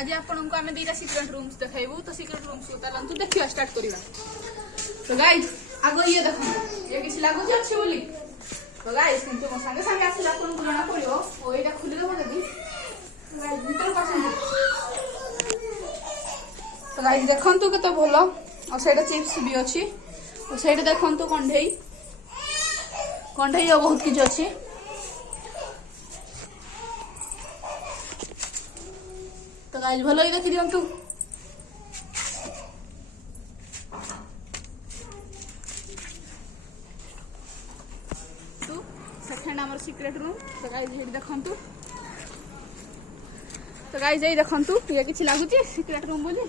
आज आपको आम दीटा सिक्रेट रूम्स देखाइबू तो सिक्रेट रूम्स को चलतु देखिए स्टार्ट करवा। तो गाइस आगो ये देखो ये किसी लगुच अच्छी बोली तो गाइस किंतु मो संगे संगे आसिले आपको जना पड़ो ओ एटा खुली देबो जदी गाइस भीतर पसंद। तो गाइस देखंतु केते भलो और सेटा चिप्स भी अछि और सेटा देखंतु कंढेई कंढेई बहुत किछ अछि। तो गाइस भलो ही देखि दियंतु सेकंड हमर सिक्रेट रूम। तो गाइस हे देखंतु तो गाइस ए देखंतु ये किछ लागुची सिक्रेट रूम बोली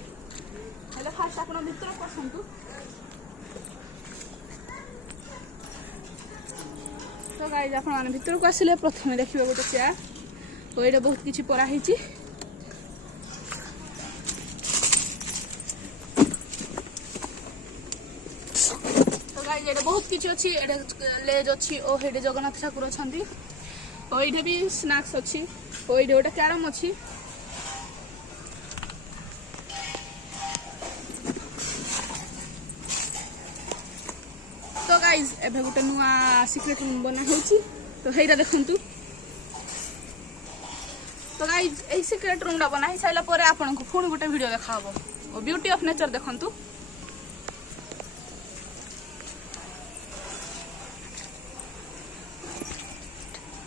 हेले फास्ट आपण भीतर पसंतु। तो गाइस आपण माने भीतर को आसिले प्रथमे देखिबे गोटे चेयर और एटा बहुत किछि परा हिची। तो गाइस एटा बहुत किछि अछि एटा लेज अछि ओ हेडे जगन्नाथ ठाकुर अछंती और एटा भी स्नैक्स अछि और एटा गोटे कैरम अछि। तो गाइस एबे गोटे नुआ सिक्रेट रूम बना होछि तो हेइरा देखंतु। तो गाइस ए सिक्रेट रूम ला बना ही साइला परे आपन को फोन गोटे वीडियो देखाबो और ब्यूटी ऑफ नेचर देखंतु।